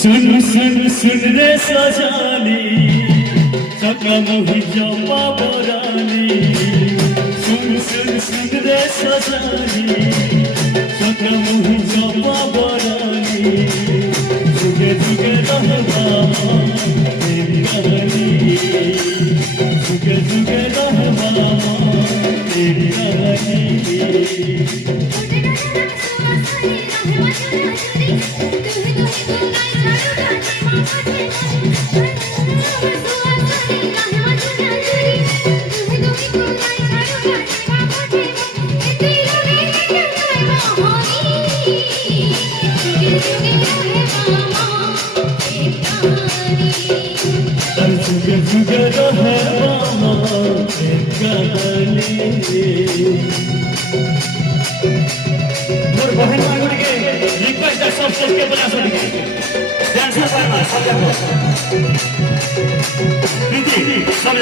सुन सुन सुन रे सजाली सका मोहि जपा बराली सुन सुन सुन रे सजाली सका मोहि जपा बराली जुगे जुगे रहबा प्रेम कहानी जुगे जुगे रहबा प्रेम कहानी जुगे जुगे रहबा प्रेम कहानी मोर बहन मागुरी के रिक्वेस्ट है सब के बना सके डांस करना सब दीदी सब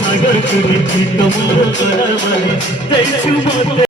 सागर तुम्हें तुम करवाई